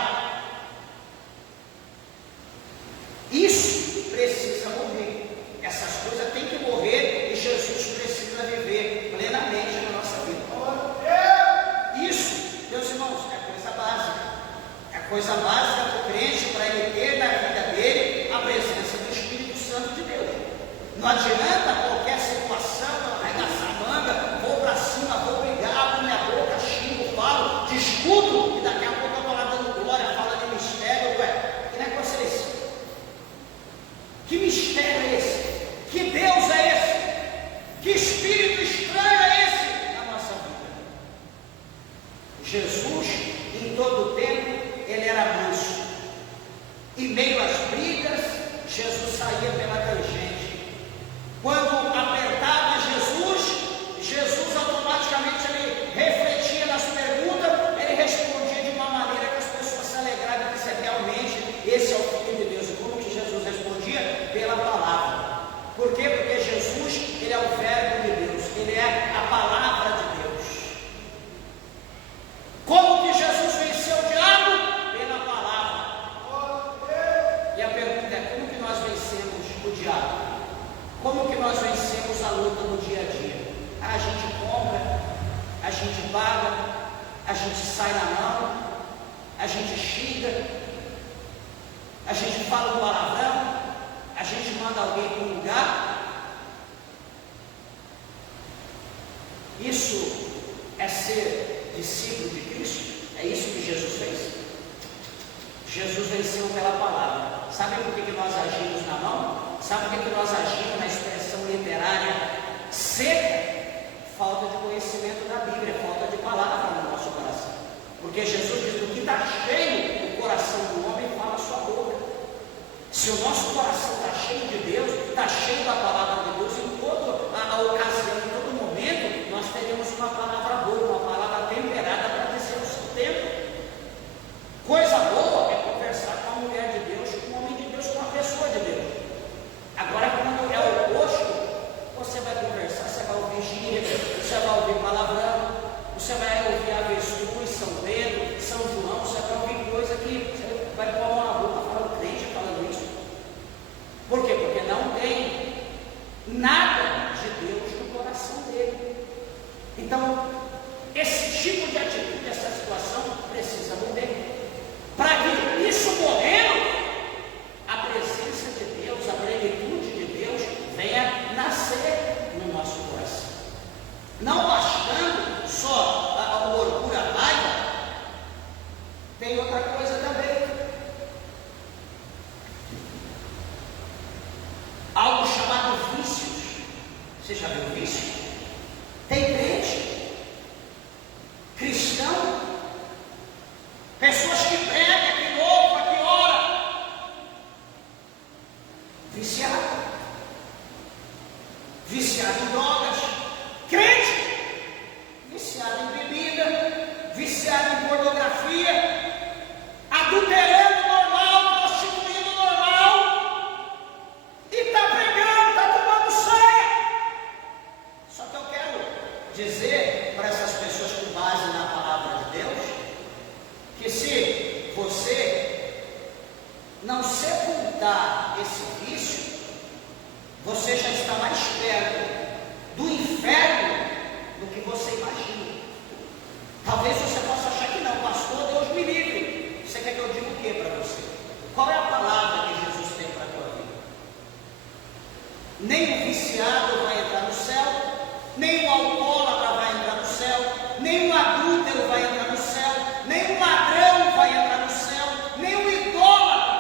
isso precisa morrer. Essas coisas têm que morrer e Jesus precisa viver plenamente na nossa vida. Isso, meus irmãos, é coisa básica. É coisa básica para o crente, para ele ter na vida dele a presença do Espírito Santo de Deus. Não adianta qualquer situação, arregaçar a manga, vou para cima, vou brigar, abro minha boca, xingo, falo, discuto, e daqui a pouco eu estou lá dando glória, fala de mistério. Ué, que negócio é esse? Que mistério é esse? Que Deus é esse? Que espírito estranho é esse na nossa vida? Jesus, em todo o tempo, ele era manso. Em meio às brigas, Jesus saía pela tangente. Quando apertava Jesus automaticamente ele refletia nas perguntas, ele respondia de uma maneira que as pessoas se alegravam e diziam, realmente, esse é o Filho de Deus. E como que Jesus respondia? Pela palavra. Por quê? Porque Jesus, ele é o verbo de Deus, ele é a palavra de Deus. Como que Jesus venceu o diabo? Pela palavra. E a pergunta é, como que nós vencemos o diabo? Como que nós vencemos a luta no dia a dia? A gente compra, a gente paga, a gente sai na mão, a gente xinga, a gente fala um palavrão, a gente manda alguém para um lugar. Isso é ser discípulo de Cristo? É isso que Jesus fez? Jesus venceu pela palavra. Sabe por que nós agimos na mão? Sabe por que nós agimos na expressão literária seca? Falta de conhecimento da Bíblia, falta de palavra no nosso coração. Porque Jesus diz, do que está cheio o coração do homem, fala a sua boca. Se o nosso coração está cheio de Deus, está cheio da palavra de Deus, em toda a ocasião, em todo momento, nós teremos uma palavra boa, uma palavra temperada para dizer o seu tempo. Coisa boa é conversar com a mulher de Deus, com o homem de Deus, com a pessoa de Deus. Agora, quando é o oposto, você vai conversar, você vai ouvir gíria, você vai ouvir palavrão, você vai ouvir avestruz, São Pedro, São João, você vai ouvir coisa que você vai pôr a mão na boca, fala o crente falando isso. Por quê? Porque não tem nada de Deus no coração dele. Então, esse tipo de atitude, essa situação precisa morrer. Para que isso morrendo, a presença de Deus, a plenitude de Deus venha nascer no nosso coração. Não bastando só o orgulho, a raiva, tem outra coisa também. Algo chamado vícios. Você já viu vício? Tem crente, cristão, pessoas que pregam, que louvam, que oram, viciado em drogas, crente, viciado em bebida, viciado em pornografia, adulterando normal, prostituindo normal, e está pregando, está tomando ceia. Só que eu quero dizer para essas pessoas com base na palavra de Deus, que se você não sepultar esse vício, você já está mais perto do inferno do que você imagina. Talvez você possa achar que não, pastor, Deus me livre. Você quer que eu diga o que para você? Qual é a palavra que Jesus tem para a tua vida? Nem o viciado vai entrar no céu, nem o alcoólatra vai entrar no céu, nem o adúltero vai entrar no céu, nem o ladrão vai entrar no céu, nem o idólatra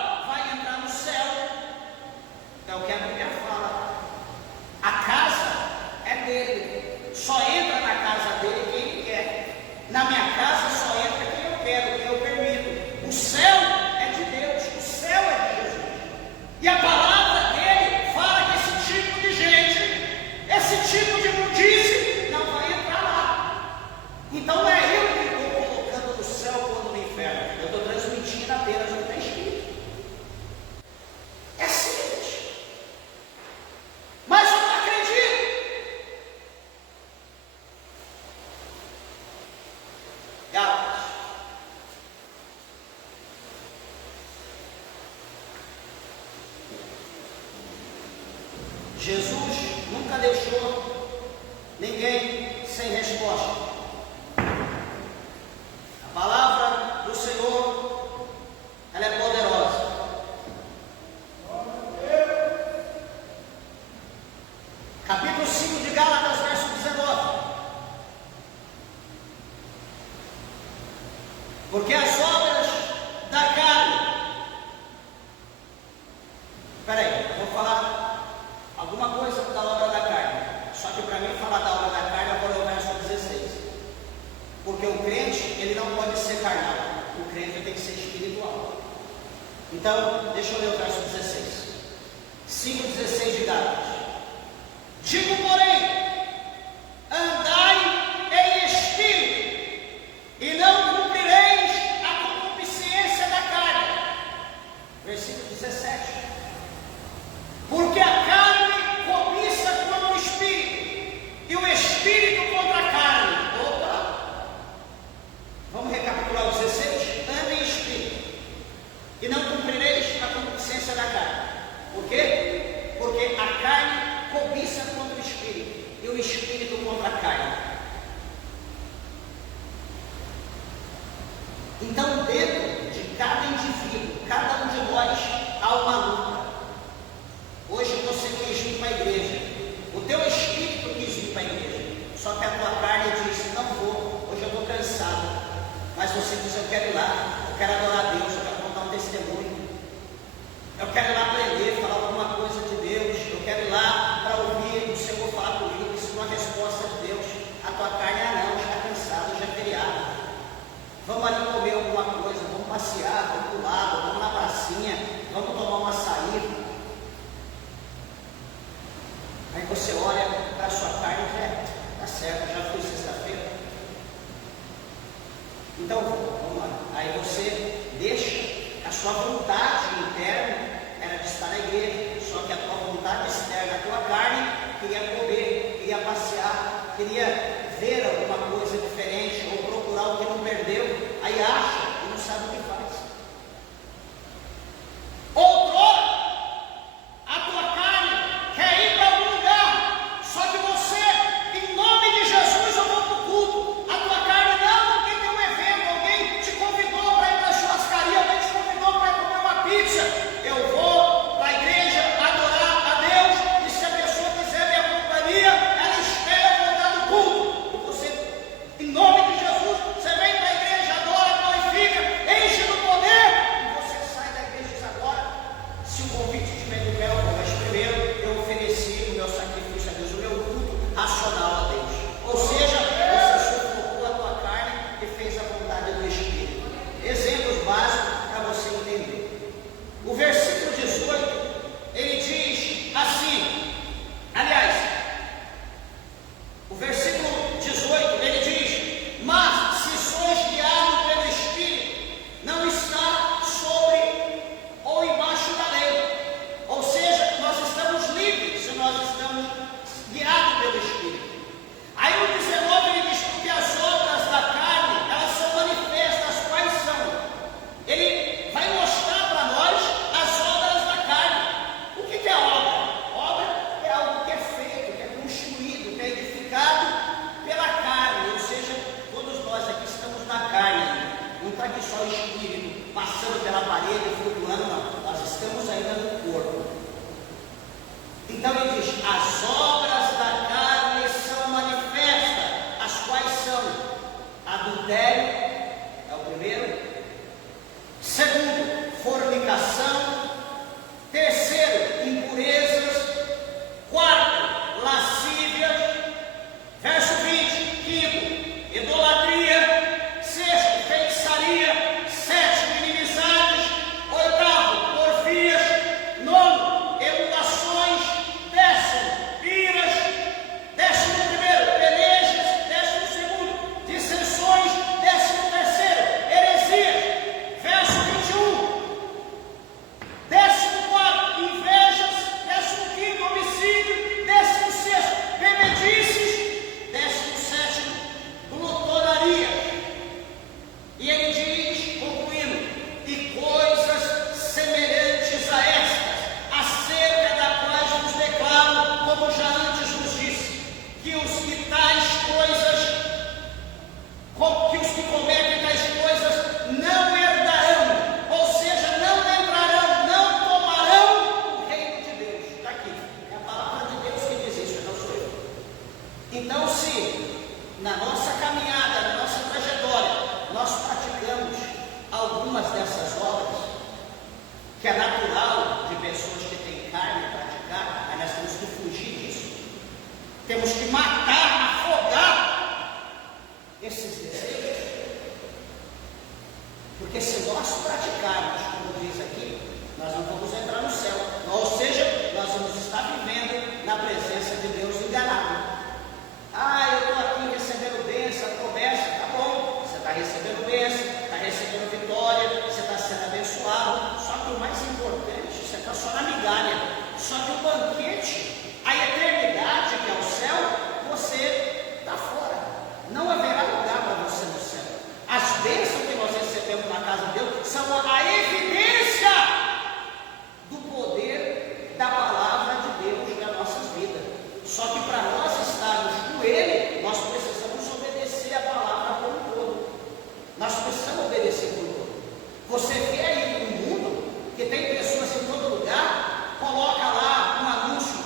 Jesus nunca deixou ninguém sem resposta. A palavra do Senhor, ela é poderosa. Capítulo 5 de Gálatas, verso 19. Porque as obras da carne... Peraí, eu vou falar alguma coisa da obra da carne. Só que para mim falar da obra da carne, eu vou ler o verso 16. Porque o crente, ele não pode ser carnal. O crente tem que ser espiritual. Então, deixa eu ler o verso 16. 5,16 de Gálatas. Digo, porém, andai em espírito, e não cumprireis a concupiscência da carne. Versículo 17. Porque a carne cobiça contra o espírito, e o espírito contra a carne. Opa! Vamos recapitular o 16? Andem em espírito, e não cumprireis a concupiscência da carne. Por quê? Porque a carne cobiça contra o espírito, e o espírito contra a carne. Então, dentro de cada indivíduo, cada um de nós, há uma luta. Hoje você quis vir para a igreja, o teu espírito quis vir para a igreja, só que a tua carne disse: não vou, hoje eu estou cansado. Mas você diz: eu quero ir lá, eu quero adorar a Deus, eu quero contar um testemunho, eu quero ir lá aprender, falar alguma coisa de Deus, eu quero ir lá para ouvir o Senhor falar comigo, isso é uma resposta de Deus. A tua carne: ah não, já está cansado, já é feriado, vamos ali comer alguma coisa, vamos passear, vamos para o lado, vamos na pracinha, vamos tomar um açaí. Aí você olha para a sua carne e fala: tá certo, já fui sexta-feira, então vamos lá. Aí você deixa a sua vontade interna, era de estar na igreja, só que a tua vontade externa, a tua carne, queria comer, queria passear, queria ver alguma coisa diferente, ou procurar o que não perdeu. Aí acha e não sabe o que faz. Outrora, a tua carne quer ir para algum lugar, só que você, em nome de Jesus, eu vou para o culto. A tua carne: não, porque tem um evento, alguém te convidou para ir para a churrascaria, alguém te convidou para ir comer uma pizza. Eu vou para a igreja adorar a Deus, e se a pessoa quiser minha companhia, ela espera eu voltar do culto. E você, em nome de Jesus, você vem para a igreja, adora, glorifica. que é natural de pessoas que têm carne praticar, mas nós temos que fugir disso. Temos que matar, afogar esses desejos. Porque se nós praticarmos, como diz aqui, nós não vamos entrar no céu. Ou seja, nós vamos estar vivendo na presença de Deus enganado. Eu estou aqui recebendo bênção, promessa, tá bom. Você está recebendo bênção, está recebendo vitória, você está sendo abençoado. Só que o mais importante, você está só na migalha. Só que o banquete, a eternidade que é o céu, você está fora. Não haverá lugar para você no céu. As bênçãos que nós recebemos na casa de Deus são a evidência do poder da palavra de Deus nas nossas vidas. Só que para nós estarmos com Ele, nós precisamos obedecer a palavra como um todo. Nós precisamos obedecer como um todo. Você vê aí no mundo que tem pessoas em todo lugar, coloca lá um anúncio: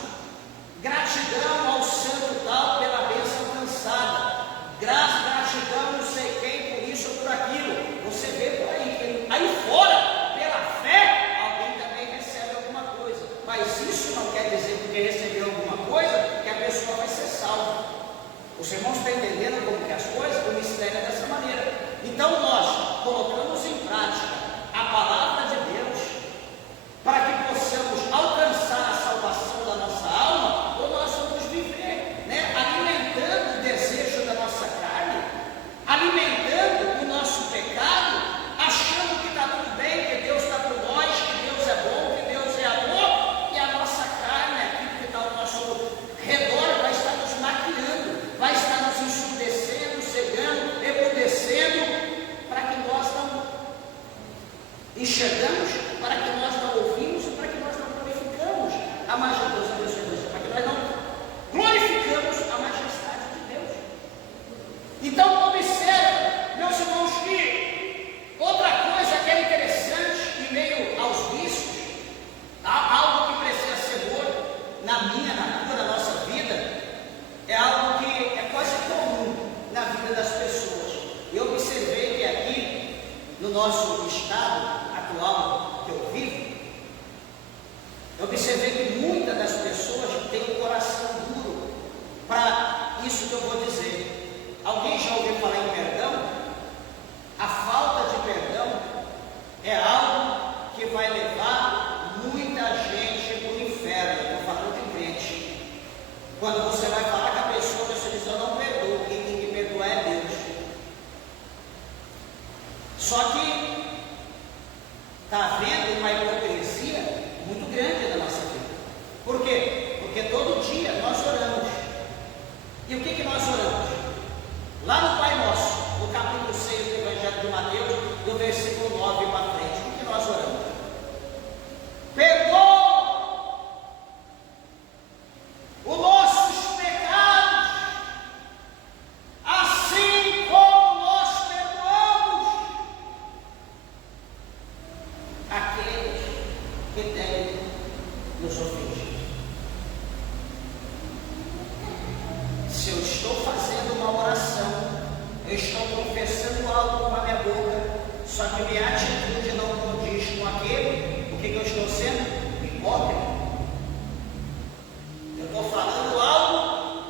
gratidão ao santo tal pela bênção alcançada, gratidão não sei quem por isso ou por aquilo. Você vê por aí fora, pela fé, alguém também recebe alguma coisa. Mas isso não quer dizer que recebeu alguma coisa que a pessoa vai ser salva. Os irmãos estão entendendo como que as coisas, o mistério é dessa maneira. Então nós colocamos em prática a palavra de Deus para que possamos alcançar a salvação da nossa alma, ou nós vamos viver, alimentando o desejo da nossa carne, alimentando o nosso pecado, achando que está tudo bem, que Deus está por nós, que Deus é bom, que Deus é amor, e a nossa carne, aquilo que está ao nosso redor, vai estar nos maquiando, vai estar nos ensurdecendo, cegando, emudecendo, para que nós não enxergamos, para que nós não ouvimos e para que nós não glorificamos a majestade de Deus, para que nós não glorificamos a majestade de Deus. Então observa, meus irmãos, que outra coisa que é interessante em meio aos vícios, algo que precisa ser morto na minha, na tua, na nossa vida, é algo que é quase comum na vida das pessoas. Eu observei que aqui no nosso estado atual que eu vivo, eu observei que muitas das pessoas têm um coração duro para isso que eu vou dizer. Alguém já ouviu falar em perdão? A falta de perdão é algo que vai levar muita gente para o inferno. Estou falando de crente. Quando você vai falar com a pessoa, você diz: eu não perdoo, quem tem que perdoar é Deus. Só que está havendo uma hipocrisia muito grande na nossa vida. Por quê? Porque todo dia nós oramos. E o que nós oramos? Lá no Pai Nosso, no capítulo 6 do Evangelho de Mateus, do versículo 9 para frente, o que nós oramos? Perdoa os nossos pecados, assim como nós perdoamos aqueles que têm nos ofendido. Se eu estou fazendo uma oração, eu estou confessando algo com a minha boca, só que minha atitude não condiz com aquele, o que eu estou sendo? Hipócrita. Eu estou falando algo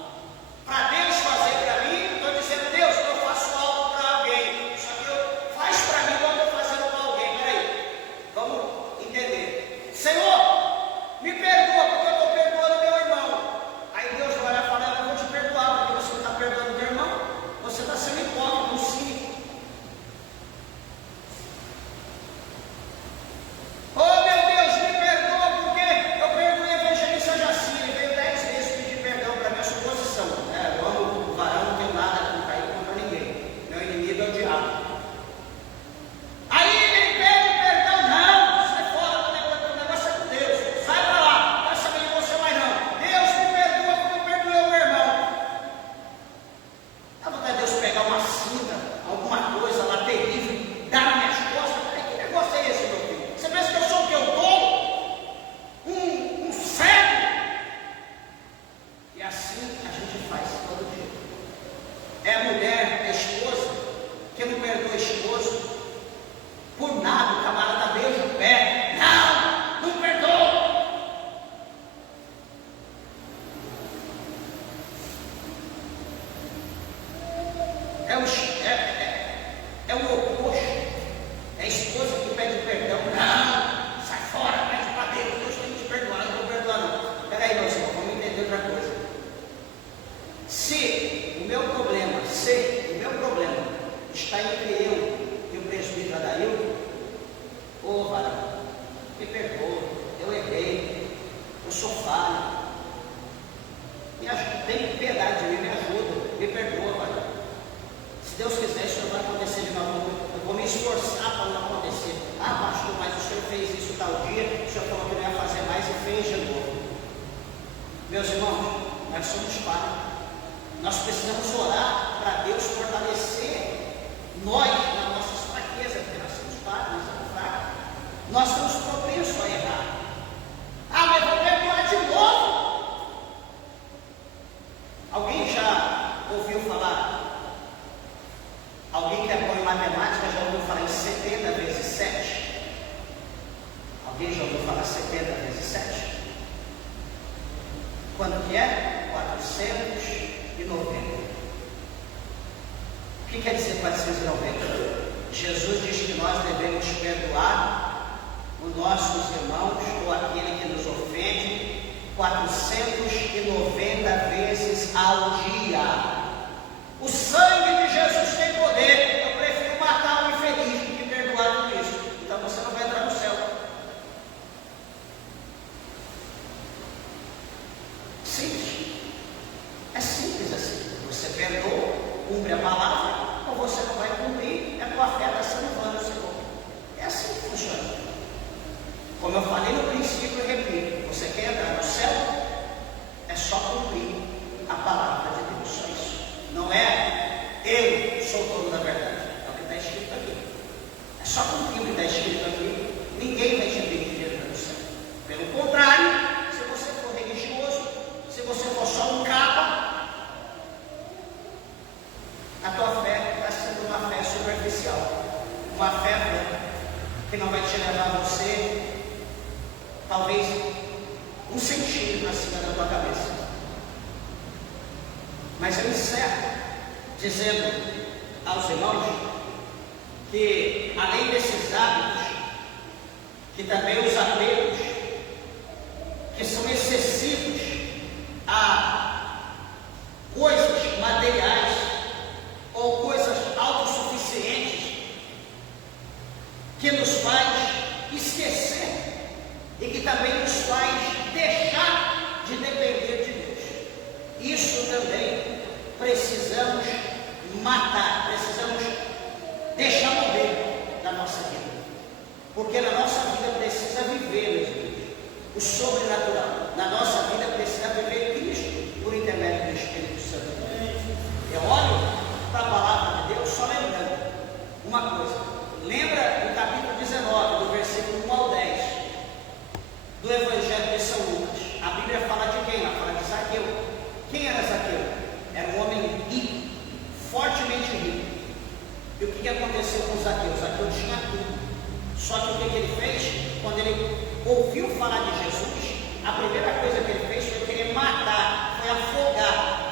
para Deus fazer para mim, estou dizendo: Deus, eu faço algo para alguém, só que faz para mim quando eu estou fazendo para alguém. Peraí, vamos entender. Senhor, me perdoa me perdoa, eu errei, eu sou falho, tem piedade de mim, me ajuda, me perdoa, Pai. Se Deus quiser, isso não vai acontecer de novo, eu vou me esforçar para não acontecer. Ah, pastor, mas o senhor fez isso tal dia, o senhor falou que não ia fazer mais e fez de novo. Meus irmãos, nós somos falhos. Nós precisamos orar para Deus fortalecer nós nas nossas fraquezas, porque nós somos falhos, nós somos fracos. Nós estamos propensos a errar. Ah, mas vou perdoar de novo. Alguém já ouviu falar? Alguém que é bom em matemática já ouviu falar em 70 vezes 7? Alguém já ouviu falar 70 vezes 7? Quanto que é? 490. O que quer dizer 490? Jesus diz que nós devemos perdoar os nossos irmãos ou aquele que nos ofende 490 vezes ao dia. O sangue de Jesus tem poder. Eu prefiro matar um infeliz do que perdoar tudo isso. Então você não vai entrar no céu. Simples. É simples assim. Você perdoa, cumpre a palavra, ou você não vai cumprir, a tua fé está sendo vã no Senhor. É assim que funciona. Como eu falei no princípio, eu repito: você quer entrar no céu? É só cumprir a palavra de Deus. Só isso. Não é eu sou o dono da verdade. É o que está escrito aqui. É só cumprir o que está escrito aqui. Ninguém vai te impedir de entrar no céu. Pelo contrário, se você for religioso, se você for só um capa, a tua fé está sendo uma fé superficial, uma fé que não vai te levar a você, talvez, 1 centímetro acima da tua cabeça. Mas eu encerro dizendo aos irmãos que, além desses hábitos, que também os apegos, que são excessivos a coisas materiais ou coisas autossuficientes, que nos faz esquecer e que também nos faz deixar de depender de Deus. Isso também precisamos matar, precisamos deixar morrer da nossa vida, porque na nossa vida precisa viver, meus amigos, o sobrenatural. Na nossa vida precisa viver Cristo por intermédio do Espírito Santo. Eu olho para a palavra de Deus só lembrando uma coisa. Lembra do capítulo 19, do versículo 1 ao 10 do Evangelho de São Lucas. A Bíblia fala de quem? Ela fala de Zaqueu. Quem era Zaqueu? Era um homem rico, fortemente rico. E o que aconteceu com Zaqueu? Zaqueu tinha tudo. Só que o que ele fez? Quando ele ouviu falar de Jesus, a primeira coisa que ele fez foi querer matar, foi afogar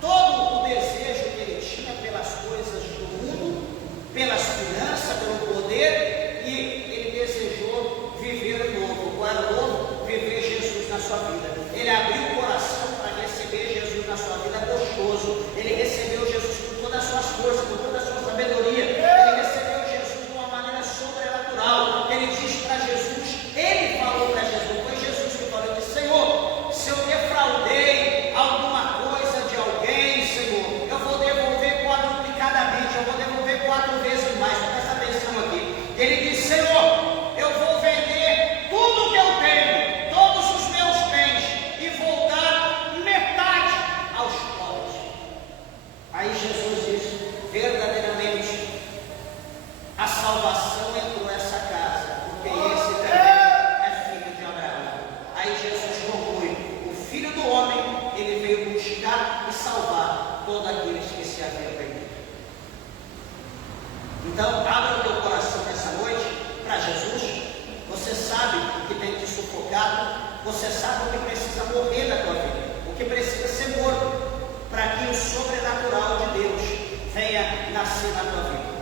todo o desejo que ele tinha pelas coisas do mundo, pelas finanças, pelo poder, e ele desejou viver novo. Qual era o novo? Viver Jesus na sua vida. Ele abriu o coração para receber Jesus na sua vida gostoso. Ele recebeu Jesus com todas as suas forças, com toda a sua sabedoria. Ele recebeu Jesus de uma maneira sobrenatural. Ele diz para Jesus, ele falou para Jesus, foi Jesus que falou, ele disse: Senhor, se eu defraudei alguma coisa de alguém, Senhor, eu vou devolver quadruplicadamente, eu vou devolver 4 vezes mais. Presta atenção aqui. Ele disse: Senhor, eu vou vender tudo que eu tenho, todos os meus bens, e vou dar metade aos pobres. Aí Jesus diz: verdadeiramente a salvação entrou nessa casa, porque esse também é filho de Abraão. Aí Jesus conclui: o Filho do Homem, ele veio buscar e salvar todos aqueles que se haviam perdido. Então, abra o teu coração nessa noite para Jesus. Você sabe o que tem te sufocado, você sabe o que precisa morrer na tua vida, o que precisa ser morto, para que o sobrenatural de Deus venha nascer na tua vida.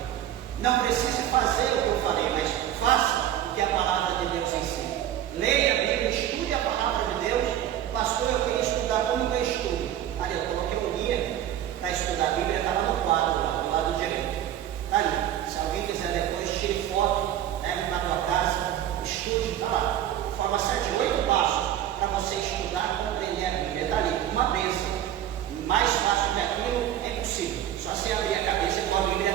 Não precise fazer o que eu falei, mas faça o que a palavra de Deus ensina. Leia a Bíblia, estude a palavra de Deus. Pastor, eu queria estudar, como que eu estudo? Ali, eu coloquei um guia para estudar a Bíblia, está lá no quadro, lá do lado direito. Está ali. Se alguém quiser depois, tire foto, leve para a tua casa, Estude, está lá. Forma 7, 8 passos para você estudar, compreender a Bíblia. Está ali, uma bênção. Mais fácil que aquilo é impossível. Só você abrir a cabeça com a Bíblia.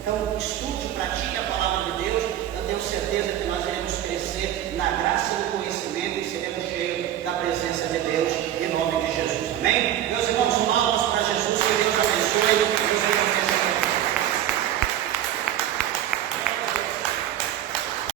Então, estude, pratique a palavra de Deus. Eu tenho certeza que nós iremos crescer na graça e no conhecimento e seremos cheios da presença de Deus, em nome de Jesus. Amém?